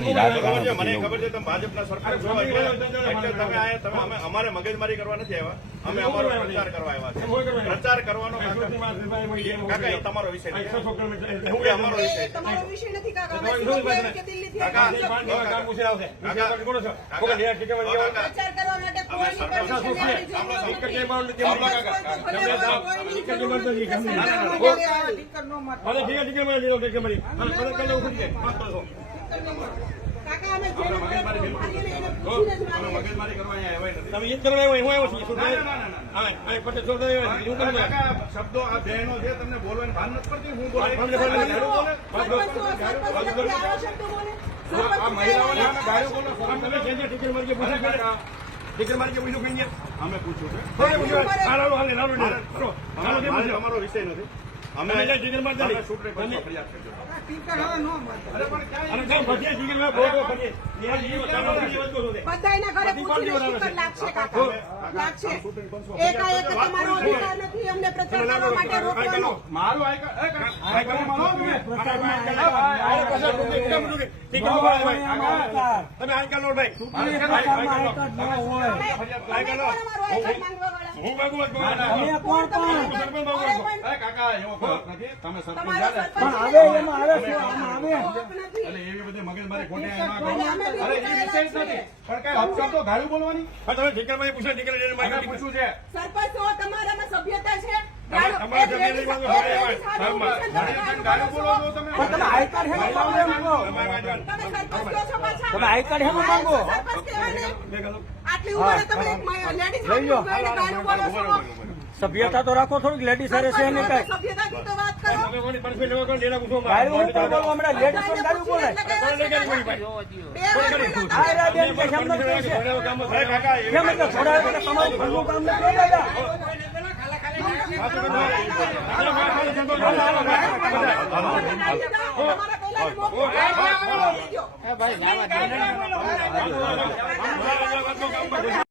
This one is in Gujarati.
મને ખબર છે તમે ભાજપના સરકાર છો એટલે તમે અમારે મગજમારી કરવા નથી આવ્યા, અમે અમારો પ્રચાર કરવા આવ્યા છે. પ્રચાર કરવાનો કાકા એ તમારો વિષય નથી, અમારો વિષય નથી કાકા. શબ્દો આ બહેનો છે તમને બોલવાની ભાન નથી પડતી. હું અમે પૂછ્યું અમારો વિષય નથી. અમે એવી બધી મગજમારી ખોટી ગાળું બોલવાની તમે ઠીકરભાઈ પૂછો. ઠીકર પૂછવું છે સરપંચ તો તમારામાં સભ્યતા છે. સભ્યતા તો રાખો થોડીક. લેડીઝ હારે છે ને કઈ સભ્યતાની તો વાત કરો. ભાઈ